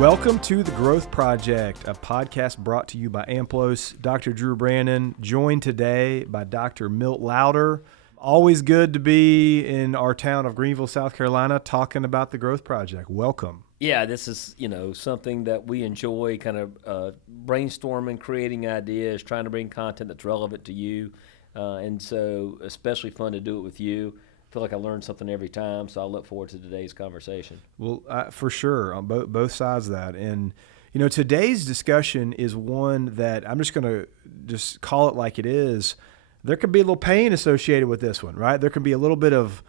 Welcome to The Growth Project, a podcast brought to you by AMPLOS. Dr. Drew Brannon, joined today by Dr. Milt Lowder. Always good to be in our town of Greenville, South Carolina, talking about The Growth Project. Welcome. Yeah, this is, something that we enjoy, kind of brainstorming, creating ideas, trying to bring content that's relevant to you. And so especially fun to do it with you. I feel like I learn something every time, so I look forward to today's conversation. Well, for sure, on both sides of that. And, today's discussion is one that I'm just going to just call it like it is. There could be a little pain associated with this one, right? There can be a little bit of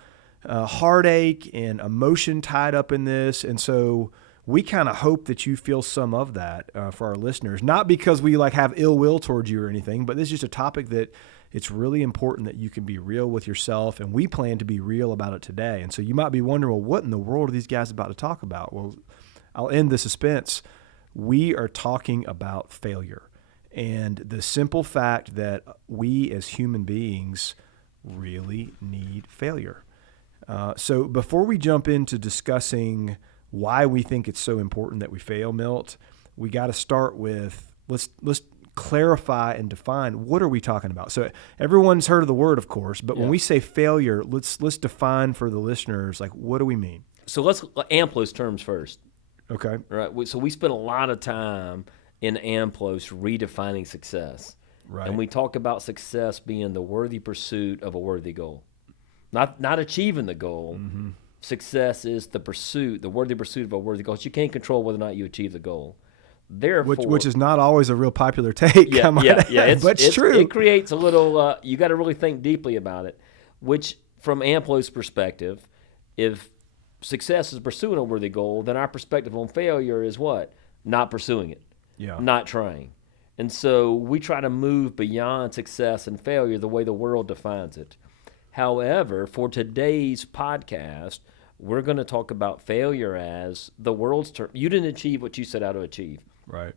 heartache and emotion tied up in this. And so we kind of hope that you feel some of that for our listeners, not because we have ill will towards you or anything, but this is just a topic that it's really important that you can be real with yourself, and we plan to be real about it today. And so you might be wondering, well, what in the world are these guys about to talk about? Well, I'll end the suspense. We are talking about failure and the simple fact that we as human beings really need failure. So before we jump into discussing why we think it's so important that we fail, Milt, we got to start with let's clarify and define what are we talking about. So everyone's heard of the word, of course, but when we say failure, let's define for the listeners, what do we mean? So let's AMPLOS terms first. Okay. All right. So we spend a lot of time in AMPLOS redefining success. Right. And we talk about success being the worthy pursuit of a worthy goal. Not achieving the goal. Mm-hmm. Success is the worthy pursuit of a worthy goal. You can't control whether or not you achieve the goal. Therefore, which is not always a real popular take. Yeah, but it's true. It creates a little. You got to really think deeply about it. Which, from AMPLOS' perspective, if success is pursuing a worthy goal, then our perspective on failure is what? Not pursuing it. Yeah. Not trying. And so we try to move beyond success and failure the way the world defines it. However, for today's podcast, we're going to talk about failure as the world's term. You didn't achieve what you set out to achieve. Right.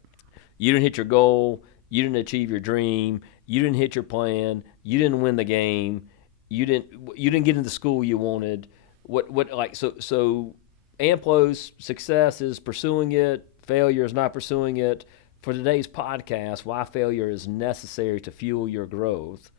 You didn't hit your goal. You didn't achieve your dream. You didn't hit your plan. You didn't win the game. You didn't get into the school you wanted. So AMPLOS success is pursuing it. Failure is not pursuing it. For today's podcast, why failure is necessary to fuel your growth.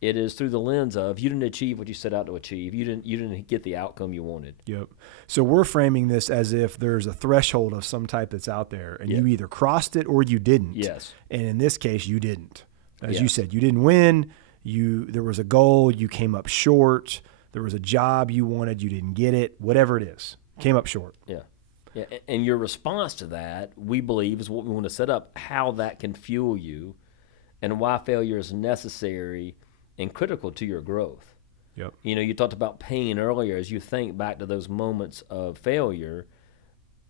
It is through the lens of you didn't achieve what you set out to achieve. You didn't get the outcome you wanted. Yep. So we're framing this as if there's a threshold of some type that's out there, and you either crossed it or you didn't. Yes. And in this case, you didn't. As you said, you didn't win. There was a goal, you came up short. There was a job you wanted, you didn't get it. Whatever it is, came up short. Yeah. Yeah. And your response to that, we believe, is what we want to set up, how that can fuel you, and why failure is necessary and critical to your growth. Yep. You talked about pain earlier. As you think back to those moments of failure,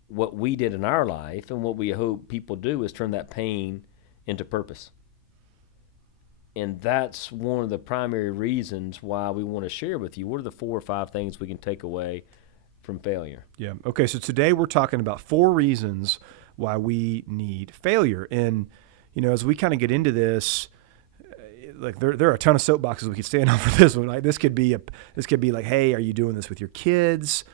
what we did in our life and what we hope people do is turn that pain into purpose. And that's one of the primary reasons why we want to share with you what are the 4 or 5 things we can take away from failure. Yeah. Okay, so today we're talking about 4 reasons why we need failure. And, as we kind of get into this, there are a ton of soapboxes we could stand on for this one. This could be like, hey, are you doing this with your kids?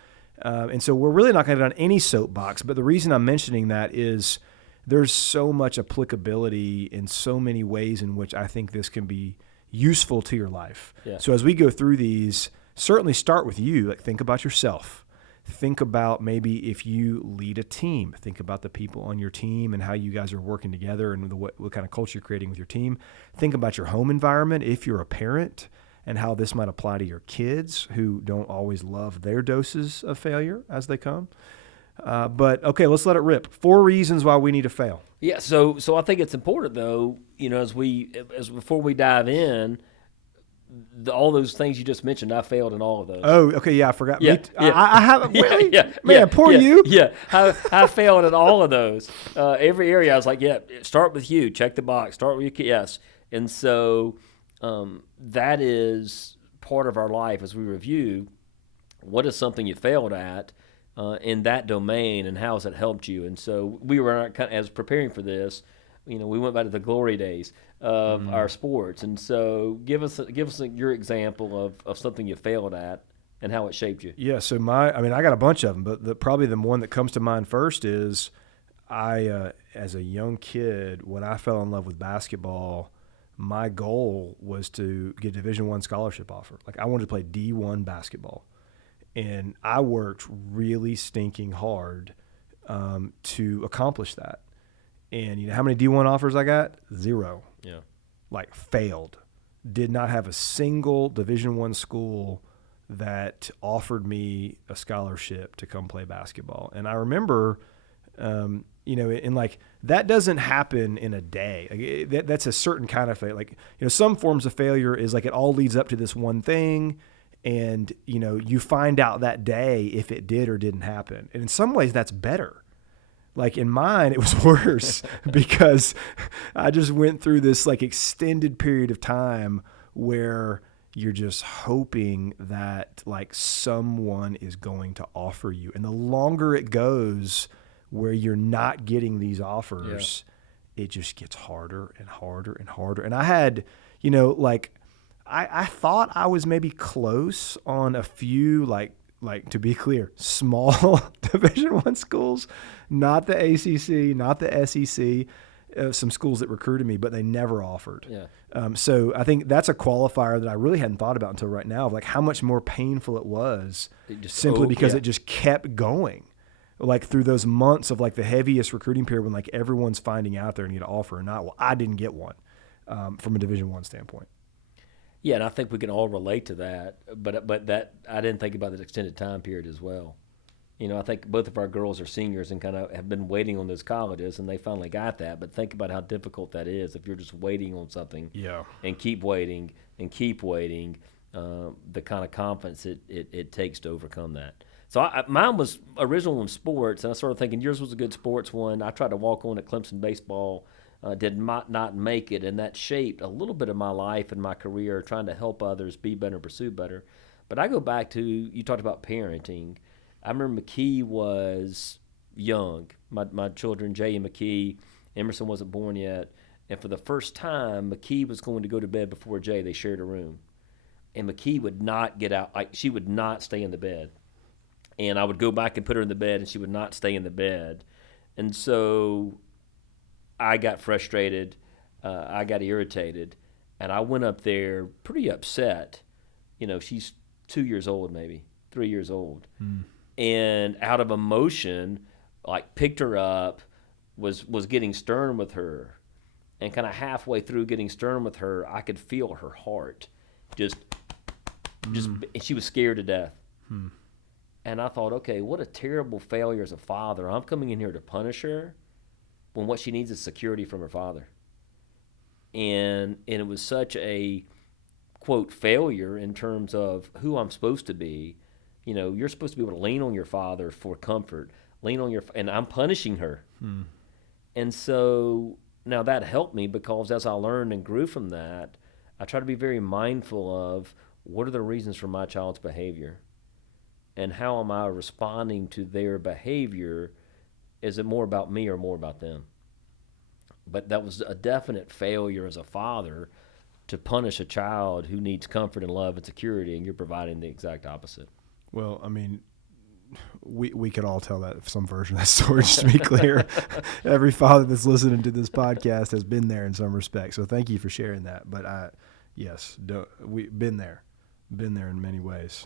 And so we're really not going to get on any soapbox. But the reason I'm mentioning that is there's so much applicability in so many ways in which I think this can be useful to your life. Yeah. So as we go through these, certainly start with you. Think about yourself. Think about maybe if you lead a team, think about the people on your team and how you guys are working together and what kind of culture you're creating with your team. Think about your home environment if you're a parent and how this might apply to your kids who don't always love their doses of failure as they come. But okay, let's let it rip. 4 reasons why we need to fail. Yeah, so I think it's important though, as before we dive in, all those things you just mentioned, I failed in all of those. Oh, okay, yeah, I forgot. Yeah, I haven't really. Yeah, you. Yeah, I failed in all of those. Every area, I was like, start with you, check the box, start with you, yes. And so that is part of our life as we review what is something you failed at in that domain and how has it helped you. And so we were as preparing for this. We went back to the glory days of our sports, and so give us your example of something you failed at and how it shaped you. Yeah, so I got a bunch of them, but probably the one that comes to mind first is as a young kid, when I fell in love with basketball, my goal was to get a Division I scholarship offer. Like I wanted to play D1 basketball, and I worked really stinking hard to accomplish that. And you know how many D1 offers I got? 0. Yeah. Like failed. Did not have a single Division I school that offered me a scholarship to come play basketball. And I remember, and like that doesn't happen in a day. Like, that's a certain kind of failure. Like, some forms of failure is like it all leads up to this one thing, and you find out that day if it did or didn't happen. And in some ways, that's better. Like in mine, it was worse because I just went through this like extended period of time where you're just hoping that like someone is going to offer you. And the longer it goes where you're not getting these offers, it just gets harder and harder and harder. And I had, I thought I was maybe close on a few, like to be clear, small Division I schools, not the ACC, not the SEC, some schools that recruited me, but they never offered. Yeah. So I think that's a qualifier that I really hadn't thought about until right now, of like how much more painful it was simply because it just kept going. Like through those months of like the heaviest recruiting period when like everyone's finding out there and you get an offer or not. Well, I didn't get one from a Division I standpoint. Yeah, and I think we can all relate to that, but that I didn't think about the extended time period as well. I think both of our girls are seniors and kind of have been waiting on those colleges, and they finally got that. But think about how difficult that is if you're just waiting on something, and keep waiting and keep waiting. The kind of confidence it takes to overcome that. So mine was original in sports, and I started thinking yours was a good sports one. I tried to walk on at Clemson baseball. Did not make it, and that shaped a little bit of my life and my career, trying to help others be better, pursue better. But I go back to, you talked about parenting. I remember McKee was young. My children, Jay and McKee, Emerson wasn't born yet. And for the first time, McKee was going to go to bed before Jay. They shared a room. And McKee would not get out. She would not stay in the bed. And I would go back and put her in the bed, and she would not stay in the bed. And so I got frustrated, I got irritated, and I went up there pretty upset. She's 2 years old, maybe 3 years old, and out of emotion, like picked her up, was getting stern with her, and kind of halfway through getting stern with her, I could feel her heart, just, and she was scared to death. And I thought, okay, what a terrible failure as a father. I'm coming in here to punish her when what she needs is security from her father. And it was such a, quote, failure in terms of who I'm supposed to be. You're supposed to be able to lean on your father for comfort, and I'm punishing her. And so now that helped me because as I learned and grew from that, I try to be very mindful of what are the reasons for my child's behavior and how am I responding to their behavior. Is it more about me or more about them? But that was a definite failure as a father to punish a child who needs comfort and love and security, and you're providing the exact opposite. Well, I mean, we could all tell that some version of that story, just to be clear. Every father that's listening to this podcast has been there in some respect. So thank you for sharing that. But we've been there in many ways.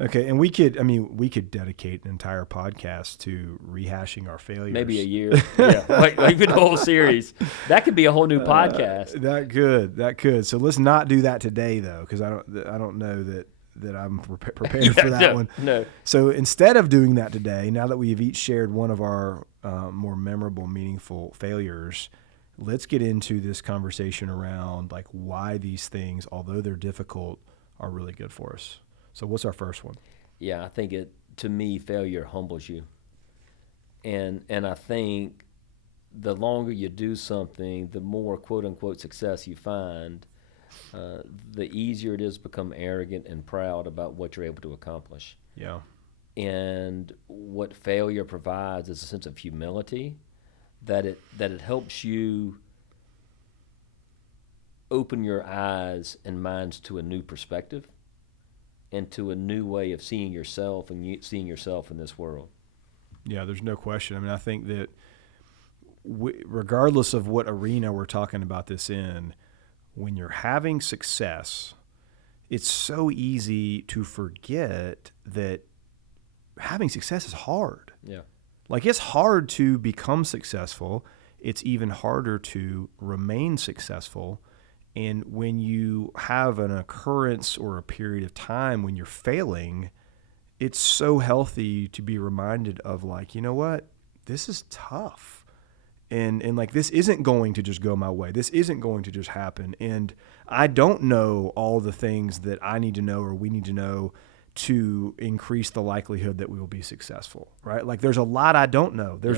Okay, and we could dedicate an entire podcast to rehashing our failures. Maybe a year. Yeah, like even the whole series. That could be a whole new podcast. That could. So let's not do that today, though, because I don't know that I'm prepared for that one. No. So instead of doing that today, now that we've each shared one of our more memorable, meaningful failures, let's get into this conversation around like why these things, although they're difficult, are really good for us. So what's our first one? Yeah, I think to me, failure humbles you. And I think the longer you do something, the more quote-unquote success you find, the easier it is to become arrogant and proud about what you're able to accomplish. Yeah. And what failure provides is a sense of humility, that it helps you open your eyes and minds to a new perspective and to a new way of seeing yourself and seeing yourself in this world. Yeah, there's no question. I mean, I think that regardless of what arena we're talking about this in, when you're having success, it's so easy to forget that having success is hard. Yeah. Like, it's hard to become successful. It's even harder to remain successful. And when you have an occurrence or a period of time when you're failing, it's so healthy to be reminded of, like, you know what? This is tough. And like, this isn't going to just go my way. This isn't going to just happen. And I don't know all the things that I need to know or we need to know to increase the likelihood that we will be successful, right? Like, there's a lot I don't know. There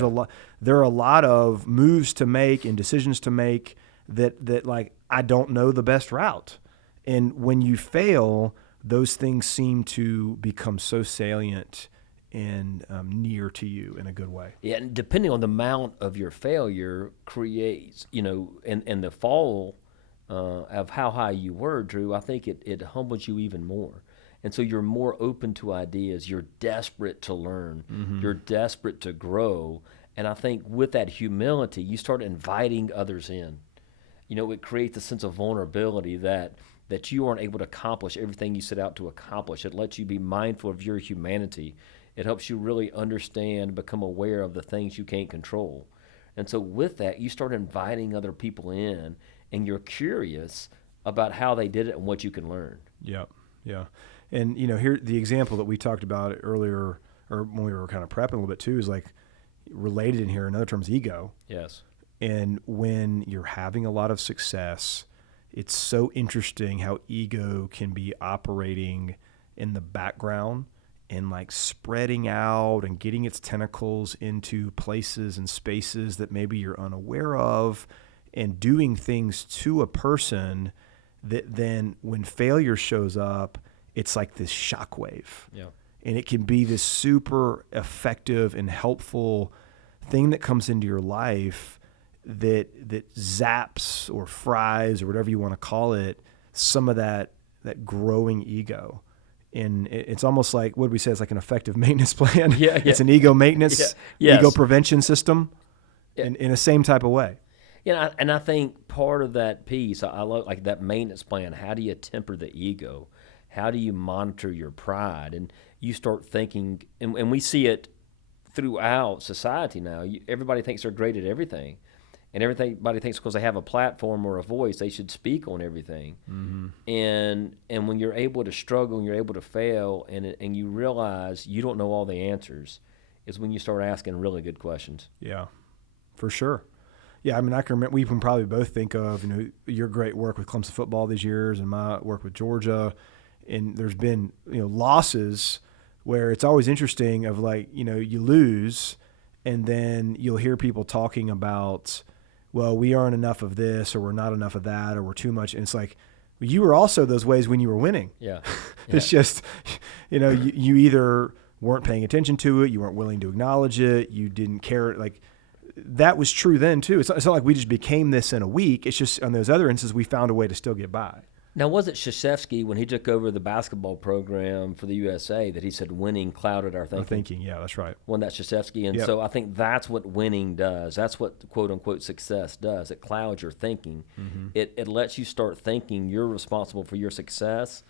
are a lot of moves to make and decisions to make that like, I don't know the best route. And when you fail, those things seem to become so salient and near to you in a good way. Yeah, and depending on the amount of your failure creates, and the fall of how high you were, Drew, I think it humbles you even more. And so you're more open to ideas. You're desperate to learn. Mm-hmm. You're desperate to grow. And I think with that humility, you start inviting others in. It creates a sense of vulnerability that you aren't able to accomplish everything you set out to accomplish. It lets you be mindful of your humanity. It helps you really understand, become aware of the things you can't control. And so with that, you start inviting other people in, and you're curious about how they did it and what you can learn. Yeah, yeah. And, here, the example that we talked about earlier, or when we were kind of prepping a little bit too, is like related in here in other terms, ego. Yes. And when you're having a lot of success, it's so interesting how ego can be operating in the background and like spreading out and getting its tentacles into places and spaces that maybe you're unaware of, and doing things to a person that then when failure shows up, it's like this shockwave. Yeah. And it can be this super effective and helpful thing that comes into your life that zaps or fries or whatever you want to call it, some of that growing ego. And it's almost like, what do we say? It's like an effective maintenance plan. Yeah. It's an ego maintenance, Yes. ego prevention system in the same type of way. Yeah, and I think part of that piece, I love like that maintenance plan. How do you temper the ego? How do you monitor your pride? And you start thinking, and we see it throughout society now. Everybody thinks they're great at everything. And everybody thinks because they have a platform or a voice, they should speak on everything. Mm-hmm. And when you're able to struggle and you're able to fail and you realize you don't know all the answers, is when you start asking really good questions. Yeah, for sure. Yeah, I mean, I can remember, we can probably both think of, your great work with Clemson football these years and my work with Georgia. And there's been, losses where it's always interesting of like, you lose and then you'll hear people talking about, well, we aren't enough of this or we're not enough of that or we're too much. And it's like, you were also those ways when you were winning. Yeah. It's just, you either weren't paying attention to it, you weren't willing to acknowledge it, you didn't care. Like, that was true then too. It's not like we just became this in a week. It's just on those other instances, we found a way to still get by. Now, was it Krzyzewski when he took over the basketball program for the USA that he said winning clouded our thinking? Yeah, that's right. Wasn't that Krzyzewski? And so I think that's what winning does. That's what quote-unquote success does. It clouds your thinking. Mm-hmm. It lets you start thinking you're responsible for your success,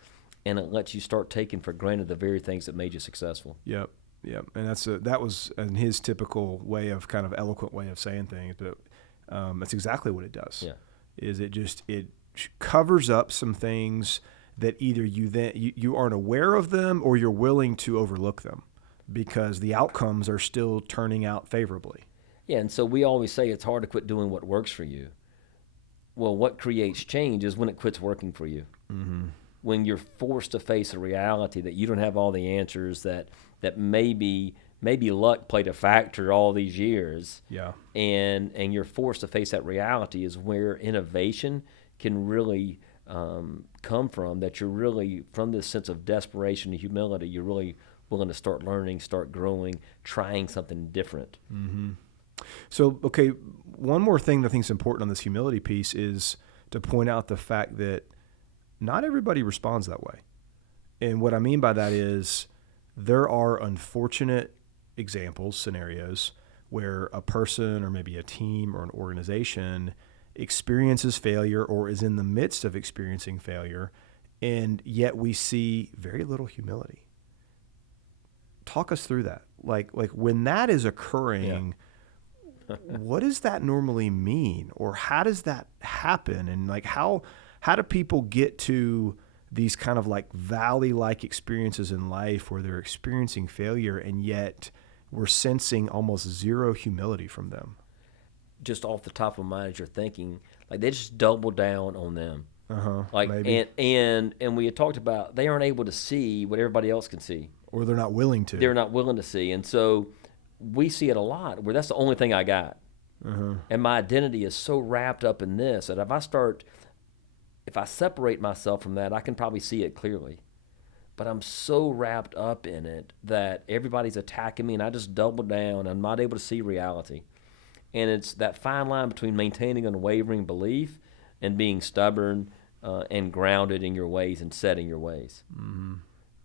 and it lets you start taking for granted the very things that made you successful. Yep. And that was in his typical way of kind of eloquent way of saying things, but that's exactly what it does. Yeah. Is it covers up some things that either you aren't aware of them or you're willing to overlook them because the outcomes are still turning out favorably. Yeah, and so we always say it's hard to quit doing what works for you. Well, what creates change is when it quits working for you. Mm-hmm. When you're forced to face a reality that you don't have all the answers, that maybe luck played a factor all these years. Yeah. And you're forced to face that reality is where innovation can really come from, that you're really, from this sense of desperation and humility, you're really willing to start learning, start growing, trying something different. Mm-hmm. So, okay, one more thing that I think is important on this humility piece is to point out the fact that not everybody responds that way. And what I mean by that is there are unfortunate examples, scenarios, where a person or maybe a team or an organization experiences failure or is in the midst of experiencing failure, and yet we see very little humility. Talk us through that. Like when that is occurring, what does that normally mean, or how does that happen? And like how do people get to these kind of like valley-like experiences in life where they're experiencing failure and yet we're sensing almost zero humility from them? Just off the top of my mind, as you're thinking, like they just double down on them. Like maybe. and we had talked about they aren't able to see what everybody else can see. Or they're not willing to. They're not willing to see. And so we see it a lot where that's the only thing I got. And my identity is so wrapped up in this that if I separate myself from that, I can probably see it clearly. But I'm so wrapped up in it that everybody's attacking me and I just double down. I'm not able to see reality. And it's that fine line between maintaining unwavering belief and being stubborn and grounded in your ways and set in your ways.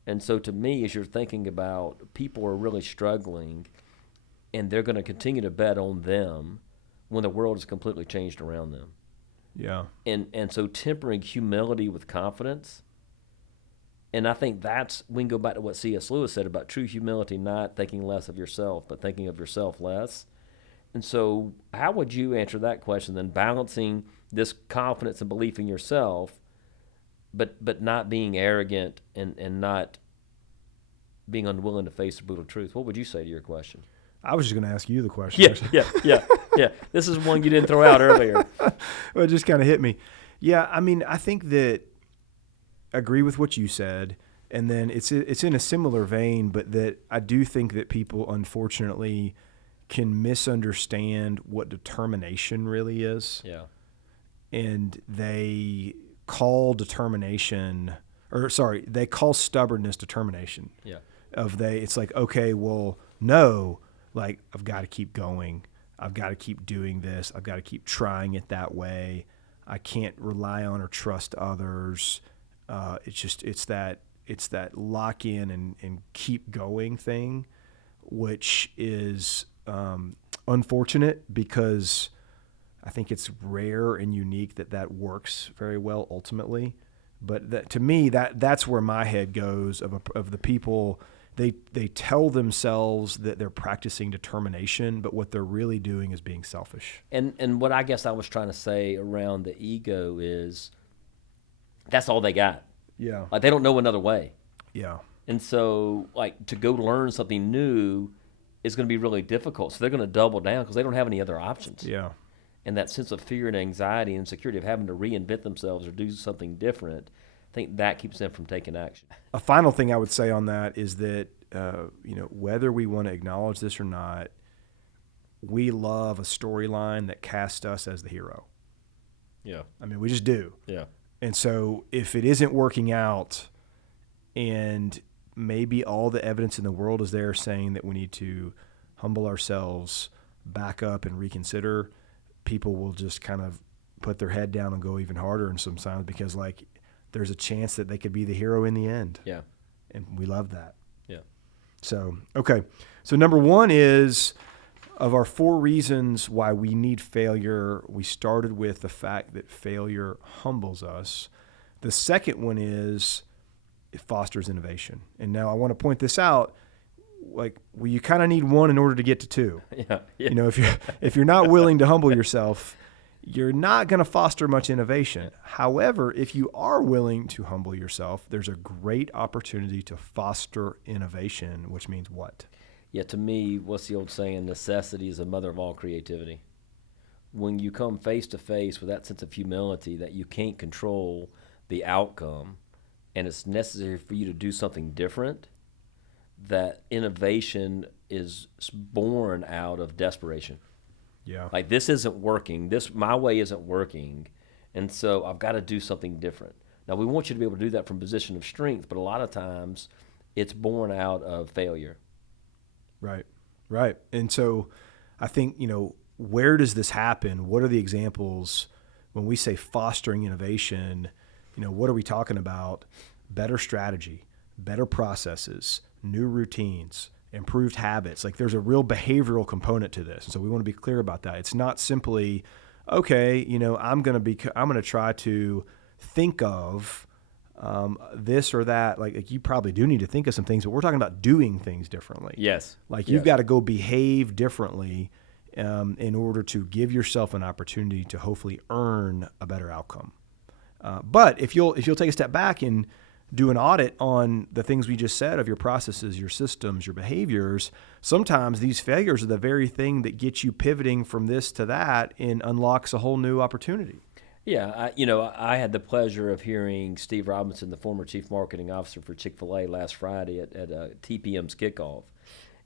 And so to me, as you're thinking about people are really struggling and they're going to continue to bet on them when the world has completely changed around them. Yeah. And so tempering humility with confidence. And I think we can go back to what C.S. Lewis said about true humility, not thinking less of yourself, but thinking of yourself less. And so how would you answer that question then, balancing this confidence and belief in yourself, but not being arrogant and not being unwilling to face the brutal truth? What would you say to your question? I was just going to ask you the question. Yeah. This is one you didn't throw out earlier. Well, it just kind of hit me. Yeah, I mean, I think that I agree with what you said, and then it's in a similar vein, but that I do think that people, unfortunately, can misunderstand what determination really is. Yeah. And they call they call stubbornness determination. Yeah. It's like, okay, well, no, like I've got to keep going. I've got to keep doing this. I've got to keep trying it that way. I can't rely on or trust others. It's that lock in and keep going thing, which is unfortunate because I think it's rare and unique that works very well ultimately. But to me, that's where my head goes of the people. They tell themselves that they're practicing determination, but what they're really doing is being selfish. And what I guess I was trying to say around the ego is that's all they got. Yeah. Like they don't know another way. Yeah. And so like to go learn something new is going to be really difficult. So they're going to double down because they don't have any other options. Yeah. And that sense of fear and anxiety and insecurity of having to reinvent themselves or do something different, I think that keeps them from taking action. A final thing I would say on that is that, whether we want to acknowledge this or not, we love a storyline that casts us as the hero. Yeah. I mean, we just do. Yeah. And so if it isn't working out and maybe all the evidence in the world is there saying that we need to humble ourselves, back up and reconsider, people will just kind of put their head down and go even harder in some signs because like there's a chance that they could be the hero in the end. Yeah. And we love that. Yeah. So, okay. So number one is of our 4 reasons why we need failure, we started with the fact that failure humbles us. The second one is it fosters innovation. And now I want to point this out. Like, well, you kind of need one in order to get to 2. Yeah. You know, if you're not willing to humble yourself, you're not going to foster much innovation. However, if you are willing to humble yourself, there's a great opportunity to foster innovation, which means what? Yeah, to me, what's the old saying? Necessity is the mother of all creativity. When you come face to face with that sense of humility that you can't control the outcome and it's necessary for you to do something different, that innovation is born out of desperation. Yeah. Like, this isn't working. My way isn't working. And so I've got to do something different. Now, we want you to be able to do that from a position of strength, but a lot of times it's born out of failure. Right. And so I think, where does this happen? What are the examples when we say fostering innovation? What are we talking about? Better strategy, better processes, new routines, improved habits. Like there's a real behavioral component to this. And so we want to be clear about that. It's not simply, okay, I'm going to try to think of this or that. Like you probably do need to think of some things, but we're talking about doing things differently. Yes. Like you've got to go behave differently in order to give yourself an opportunity to hopefully earn a better outcome. But if you'll take a step back and do an audit on the things we just said of your processes, your systems, your behaviors, sometimes these failures are the very thing that gets you pivoting from this to that and unlocks a whole new opportunity. Yeah, I had the pleasure of hearing Steve Robinson, the former chief marketing officer for Chick-fil-A, last Friday at TPM's kickoff.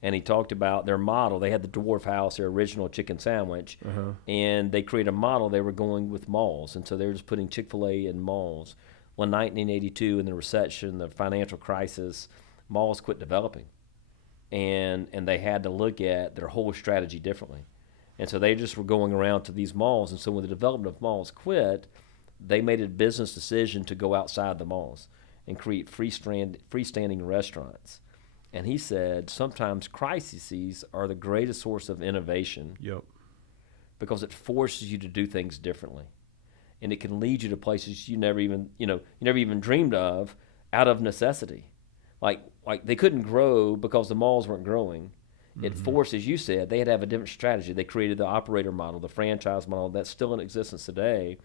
And he talked about their model. They had the Dwarf House, their original chicken sandwich, and they created a model. They were going with malls, and so they were just putting Chick-fil-A in malls. Well, in 1982, in the recession, the financial crisis, malls quit developing, and they had to look at their whole strategy differently. And so they just were going around to these malls, and so when the development of malls quit, they made a business decision to go outside the malls and create freestanding restaurants. And he said sometimes crises are the greatest source of innovation. Yep. Because it forces you to do things differently. And it can lead you to places you never even dreamed of out of necessity. Like they couldn't grow because the malls weren't growing. It forced, as you said, they had to have a different strategy. They created the operator model, the franchise model that's still in existence today,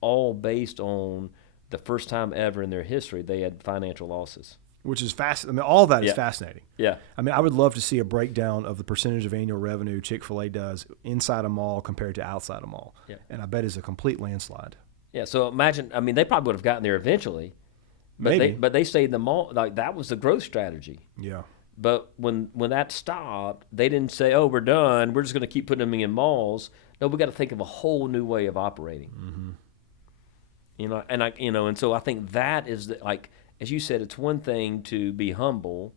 all based on the first time ever in their history they had financial losses. Which is fascinating. I mean, all that is fascinating. Yeah. I mean, I would love to see a breakdown of the percentage of annual revenue Chick-fil-A does inside a mall compared to outside a mall. Yeah. And I bet it's a complete landslide. Yeah. So imagine, I mean, they probably would have gotten there eventually, but Maybe. they stayed in the mall. Like that was the growth strategy. Yeah. But when that stopped, they didn't say, "Oh, we're done. We're just going to keep putting them in malls." No, we got to think of a whole new way of operating. And so I think that is like, as you said, it's one thing to be humble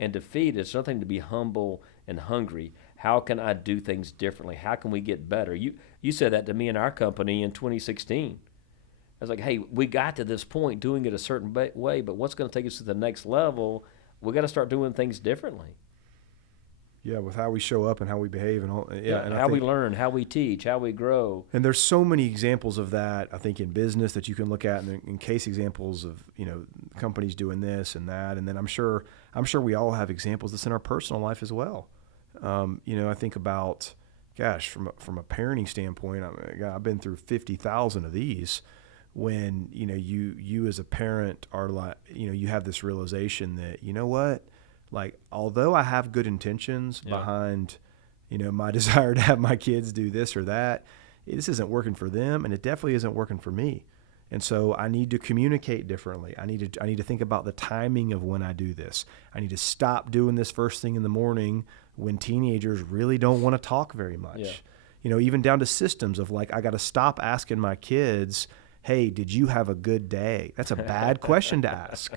and defeated. It's another thing to be humble and hungry. How can I do things differently? How can we get better? You said that to me in our company in 2016. I was like, hey, we got to this point doing it a certain way, but what's going to take us to the next level? We got to start doing things differently. Yeah, with how we show up and how we behave and all. Yeah, and how we learn, how we teach, how we grow. And there's so many examples of that, I think, in business that you can look at, and in case examples of companies doing this and that. And then I'm sure we all have examples that's in our personal life as well. I think about, gosh, from a parenting standpoint, I've been through 50,000 of these. When you as a parent are like, you have this realization that, you know what, like, although I have good intentions behind my desire to have my kids do this or that, this isn't working for them, and it definitely isn't working for me. And so I need to communicate differently. I need to think about the timing of when I do this. I need to stop doing this first thing in the morning when teenagers really don't want to talk very much. Even down to systems of like, I got to stop asking my kids, hey, did you have a good day? That's a bad question to ask,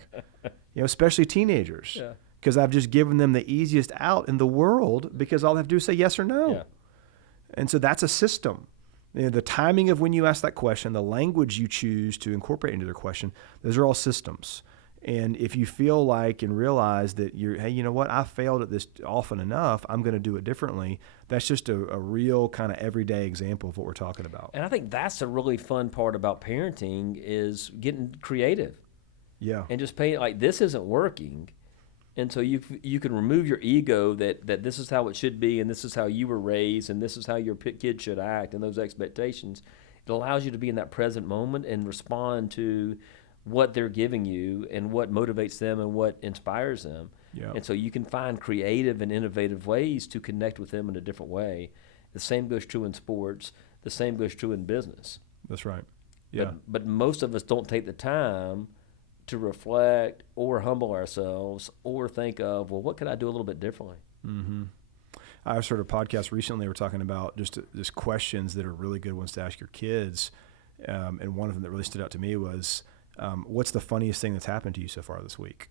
especially teenagers, because I've just given them the easiest out in the world because all they have to do is say yes or no. Yeah. And so that's a system. The timing of when you ask that question, the language you choose to incorporate into their question, those are all systems. And if you feel like and realize that hey, you know what, I failed at this often enough, I'm going to do it differently. That's just a real kind of everyday example of what we're talking about. And I think that's a really fun part about parenting is getting creative. Yeah. And just paying, like, this isn't working. And so you can remove your ego that this is how it should be, and this is how you were raised, and this is how your kid should act, and those expectations. It allows you to be in that present moment and respond to what they're giving you and what motivates them and what inspires them. Yeah. And so you can find creative and innovative ways to connect with them in a different way. The same goes true in sports. The same goes true in business. That's right. Yeah. But most of us don't take the time to reflect or humble ourselves or think of, well, what could I do a little bit differently? Mm-hmm. I heard a podcast recently. We're talking about just questions that are really good ones to ask your kids. And one of them that really stood out to me was, what's the funniest thing that's happened to you so far this week?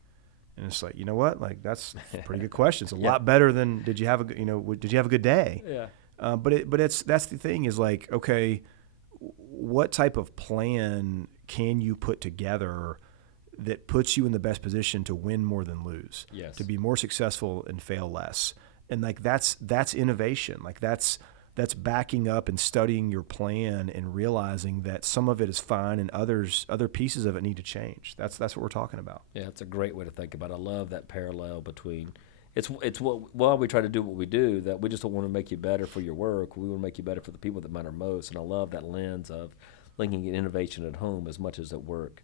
And it's like, you know what? Like, that's a pretty good question. It's a lot better than did you have a good day? Yeah. But that's the thing is like, okay, what type of plan can you put together that puts you in the best position to win more than lose, Yes. to be more successful and fail less. And like that's innovation. Like that's backing up and studying your plan and realizing that some of it is fine and other pieces of it need to change. That's what we're talking about. Yeah, it's a great way to think about it. I love that parallel between it's why we try to do what we do, that we just don't want to make you better for your work. We want to make you better for the people that matter most. And I love that lens of linking innovation at home as much as at work.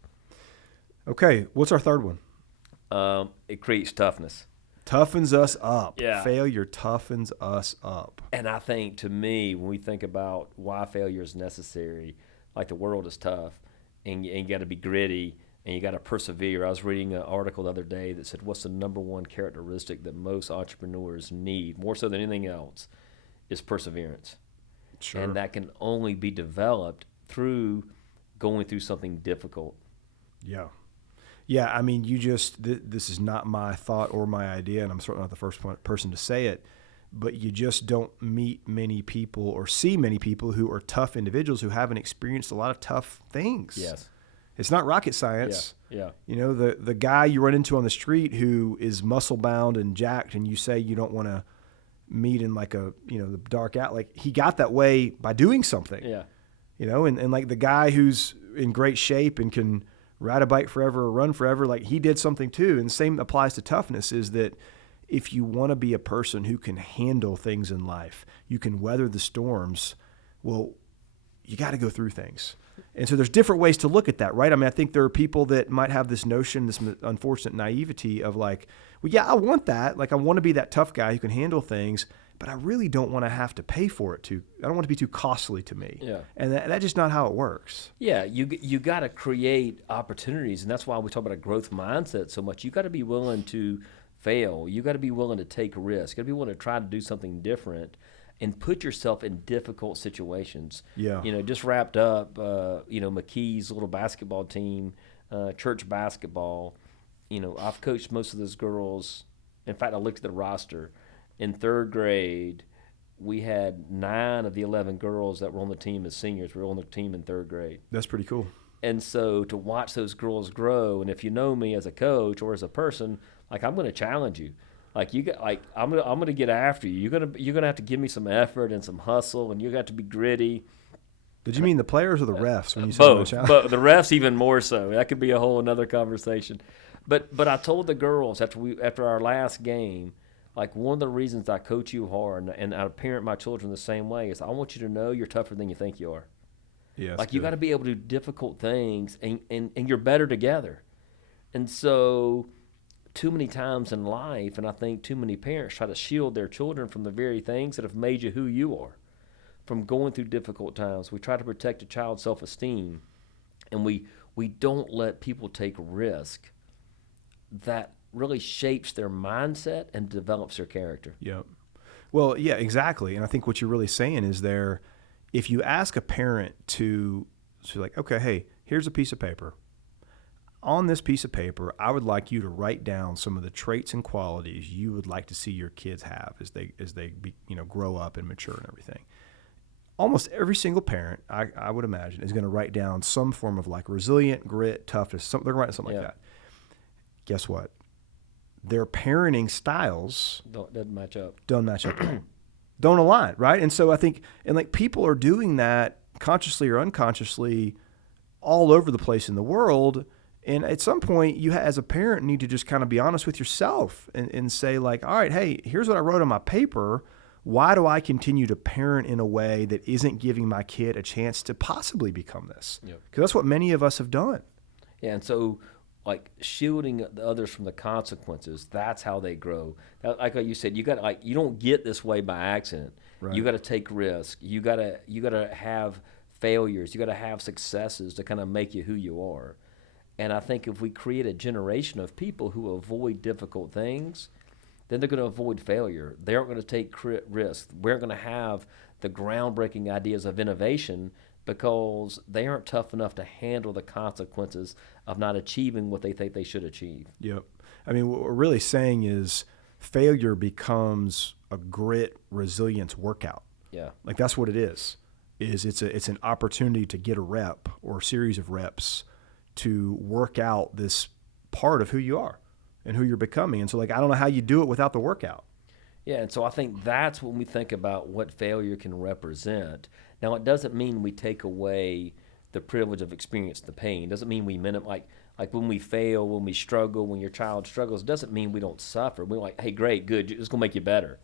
Okay, what's our third one? It creates toughness. Toughens us up. Yeah. Failure toughens us up. And I think, to me, when we think about why failure is necessary, like the world is tough, and you got to be gritty, and you got to persevere. I was reading an article the other day that said, what's the number one characteristic that most entrepreneurs need, more so than anything else, is perseverance. Sure. And that can only be developed through going through something difficult. Yeah. Yeah, I mean, this is not my thought or my idea, and I'm certainly not the first person to say it, but you just don't meet many people or see many people who are tough individuals who haven't experienced a lot of tough things. Yes. It's not rocket science. Yeah. You know, the guy you run into on the street who is muscle bound and jacked, and you say you don't want to meet in like the dark out, like he got that way by doing something. Yeah. You know, and like the guy who's in great shape and can ride a bike forever or run forever, like he did something too. And the same applies to toughness, is that if you want to be a person who can handle things in life, you can weather the storms, well, you got to go through things. And so there's different ways to look at that, right? I mean, I think there are people that might have this notion, this unfortunate naivety of like, well, yeah, I want that. Like I want to be that tough guy who can handle things, but I really don't want to have to pay for it I don't want it to be too costly to me. Yeah. And that's just not how it works. Yeah, you got to create opportunities, and that's why we talk about a growth mindset so much. You got to be willing to fail. You got to be willing to take risks. You got to be willing to try to do something different and put yourself in difficult situations. Yeah. You know, just wrapped up, McKee's little basketball team, church basketball. You know, I've coached most of those girls. In fact, I looked at the roster. In third grade, we had 9 of the 11 girls that were on the team as seniors. We were on the team in third grade. That's pretty cool. And so to watch those girls grow, and if you know me as a coach or as a person, like I'm going to challenge you. Like I'm going to get after you. You're going to have to give me some effort and some hustle, and you got to be gritty. Did you mean the players or the refs when you said Both, challenge? but the refs even more so. That could be a whole another conversation. But I told the girls after our last game, like one of the reasons I coach you hard and I parent my children the same way is I want you to know you're tougher than you think you are. Yeah, like you got to be able to do difficult things, and you're better together. And so too many times in life, and I think too many parents try to shield their children from the very things that have made you who you are. From going through difficult times, we try to protect a child's self-esteem, and we don't let people take risk that really shapes their mindset and develops their character. Yep. Well, yeah, exactly. And I think what you're really saying is if you ask a parent to like, okay, hey, here's a piece of paper. On this piece of paper, I would like you to write down some of the traits and qualities you would like to see your kids have as they grow up and mature and everything. Almost every single parent, I would imagine, is going to write down some form of like resilient, grit, toughness. They're going to write something like that. Guess what? Their parenting styles doesn't match up. Don't match up. Don't align, right? And so I think, and like people are doing that consciously or unconsciously all over the place in the world. And at some point, you as a parent need to just kind of be honest with yourself and say like, all right, hey, here's what I wrote on my paper. Why do I continue to parent in a way that isn't giving my kid a chance to possibly become this? Because that's what many of us have done. Yeah, and so like shielding the others from the consequences, that's how they grow. Like you said, you don't get this way by accident. Right. You got to take risks. You got to have failures. You got to have successes to kind of make you who you are. And I think if we create a generation of people who avoid difficult things, then they're going to avoid failure. They aren't going to take risks. We're going to have the groundbreaking ideas of innovation because they aren't tough enough to handle the consequences of not achieving what they think they should achieve. Yep. I mean, what we're really saying is failure becomes a grit resilience workout. Yeah. Like that's what it is. It's an opportunity to get a rep or a series of reps to work out this part of who you are and who you're becoming. And so, like, I don't know how you do it without the workout. Yeah, and so I think that's when we think about what failure can represent. Now, it doesn't mean we take away the privilege of experiencing the pain. It doesn't mean we minimize, like when we fail, when we struggle, when your child struggles, it doesn't mean we don't suffer. We're like, hey, great, good, it's going to make you better.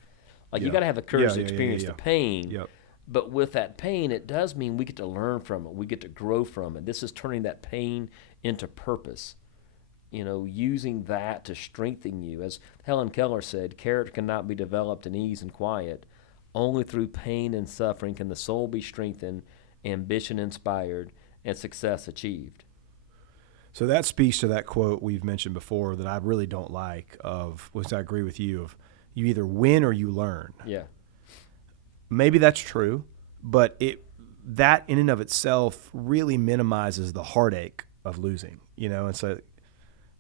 Like, you got to have the courage to experience the pain. Yep. But with that pain, it does mean we get to learn from it. We get to grow from it. This is turning that pain into purpose. Using that to strengthen you. As Helen Keller said, character cannot be developed in ease and quiet. Only through pain and suffering can the soul be strengthened, ambition inspired, and success achieved. So that speaks to that quote we've mentioned before that I really don't like, of which I agree with you, of you either win or you learn. Yeah. Maybe that's true, but that in and of itself really minimizes the heartache of losing, and so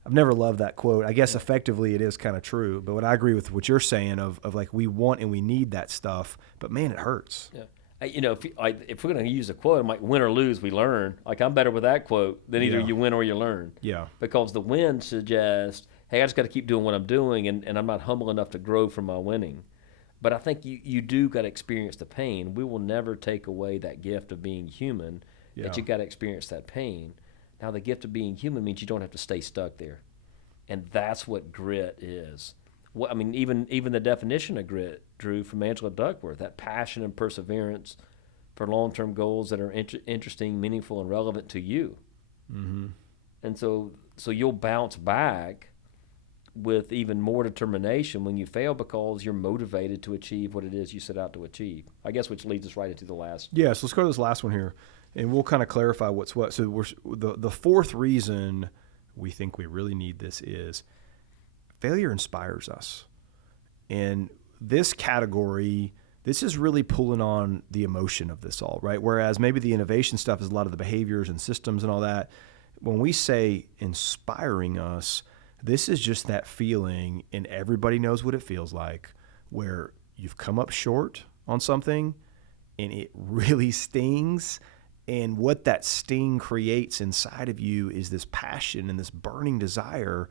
I've never loved that quote. I guess effectively it is kind of true, but what I agree with what you're saying of like we want and we need that stuff, but man, it hurts. Yeah. If we're going to use a quote, I'm like, win or lose, we learn. Like, I'm better with that quote than either you win or you learn. Yeah. Because the win suggests, hey, I just got to keep doing what I'm doing, and I'm not humble enough to grow from my winning. But I think you do got to experience the pain. We will never take away that gift of being human, that you got to experience that pain. Now, the gift of being human means you don't have to stay stuck there. And that's what grit is. Even the definition of grit, Drew, from Angela Duckworth, that passion and perseverance for long-term goals that are interesting, meaningful, and relevant to you. Mm-hmm. And so you'll bounce back with even more determination when you fail because you're motivated to achieve what it is you set out to achieve. I guess which leads us right into the last. Yes, let's go to this last one here, and we'll kind of clarify what's what. So the fourth reason we think we really need this is failure inspires us. And this category, this is really pulling on the emotion of this all, right? Whereas maybe the innovation stuff is a lot of the behaviors and systems and all that. When we say inspiring us, this is just that feeling, and everybody knows what it feels like, where you've come up short on something and it really stings. And what that sting creates inside of you is this passion and this burning desire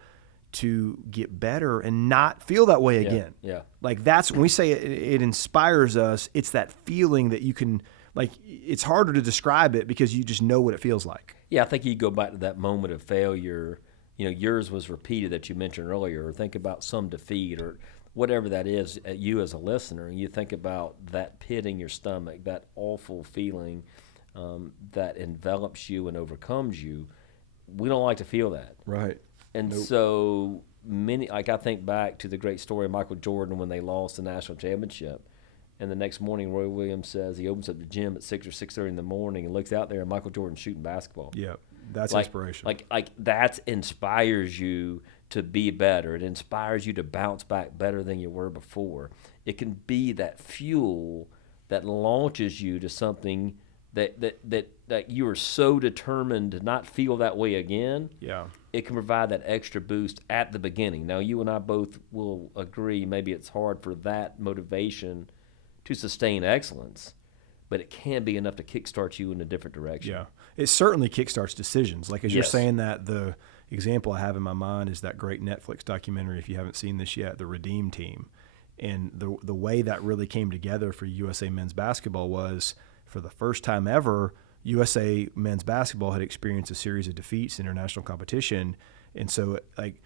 to get better and not feel that way again. Yeah. Like, that's when we say it inspires us, it's that feeling that you can, like, it's harder to describe it because you just know what it feels like. Yeah, I think you go back to that moment of failure. Yours was repeated that you mentioned earlier, or think about some defeat or whatever that is at you as a listener, and you think about that pit in your stomach, that awful feeling that envelops you and overcomes you. We don't like to feel that. Right. And so many, like I think back to the great story of Michael Jordan when they lost the national championship. And the next morning, Roy Williams says he opens up the gym at 6 or 6:30 in the morning and looks out there and Michael Jordan's shooting basketball. Yeah, that's inspiration. Like that inspires you to be better. It inspires you to bounce back better than you were before. It can be that fuel that launches you to something that you are so determined to not feel that way again. Yeah. It can provide that extra boost at the beginning. Now, you and I both will agree maybe it's hard for that motivation to sustain excellence, but it can be enough to kickstart you in a different direction. Yeah. It certainly kickstarts decisions. Like, as you're Yes. saying that, the example I have in my mind is that great Netflix documentary, if you haven't seen this yet, The Redeem Team. And the way that really came together for USA men's basketball was, for the first time ever, USA men's basketball had experienced a series of defeats in international competition. And so, like,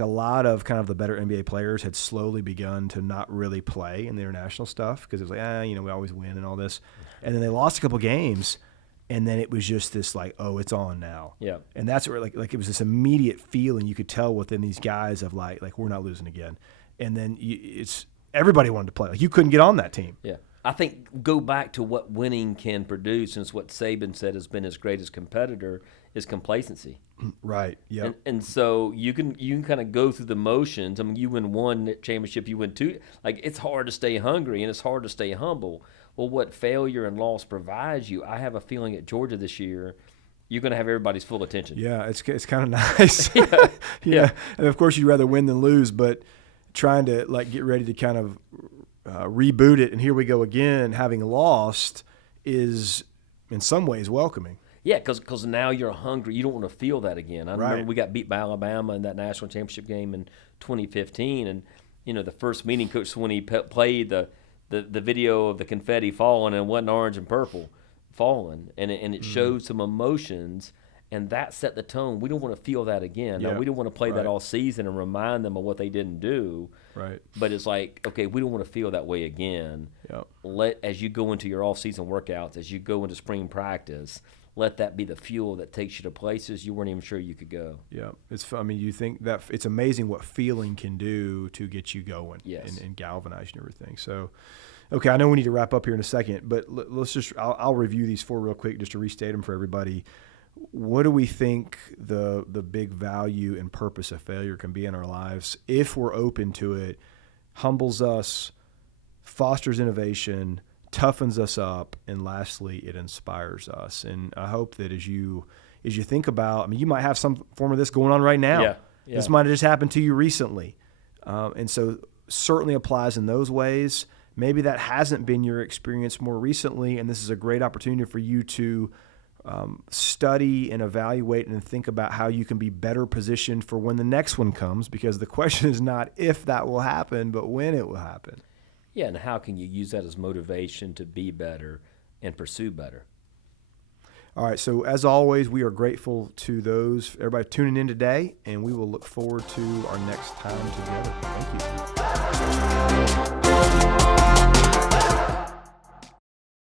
a lot of kind of the better NBA players had slowly begun to not really play in the international stuff because it was like, we always win and all this. And then they lost a couple games, and then it was just this like, oh, it's on now. Yeah. And that's where like it was this immediate feeling you could tell within these guys of like we're not losing again. And then it's everybody wanted to play. Like, you couldn't get on that team. Yeah. I think go back to what winning can produce, and it's what Saban said has been his greatest competitor is complacency. Right. Yeah. And so you can kind of go through the motions. I mean, you win one championship, you win two. Like, it's hard to stay hungry and it's hard to stay humble. Well, what failure and loss provides you, I have a feeling at Georgia this year, you're going to have everybody's full attention. Yeah, it's kind of nice. Yeah. Yeah. And of course, you'd rather win than lose, but trying to like get ready to kind of reboot it and here we go again, having lost, is in some ways welcoming. Yeah, because now you're hungry. You don't want to feel that again. I Right. remember we got beat by Alabama in that national championship game in 2015, and the first meeting, Coach Swinney played the video of the confetti falling, and it wasn't orange and purple falling, and it showed some emotions, and that set the tone. We don't want to feel that again. Now, Yeah. we don't want to play Right. that all season and remind them of what they didn't do. Right. But it's like, okay, we don't want to feel that way again. Yep. As you go into your off-season workouts, as you go into spring practice, let that be the fuel that takes you to places you weren't even sure you could go. Yeah, you think that it's amazing what feeling can do to get you going, Yes. and galvanize and everything. So, okay, I know we need to wrap up here in a second, but I'll review these four real quick just to restate them for everybody. What do we think the big value and purpose of failure can be in our lives if we're open to it? Humbles us, fosters innovation, toughens us up, and lastly, it inspires us. And I hope that as you think about, you might have some form of this going on right now. Yeah. This might have just happened to you recently. And so certainly applies in those ways. Maybe that hasn't been your experience more recently, and this is a great opportunity for you to study and evaluate and think about how you can be better positioned for when the next one comes, because the question is not if that will happen, but when it will happen. Yeah, and how can you use that as motivation to be better and pursue better? All right, so as always, we are grateful to everybody tuning in today, and we will look forward to our next time together. Thank you.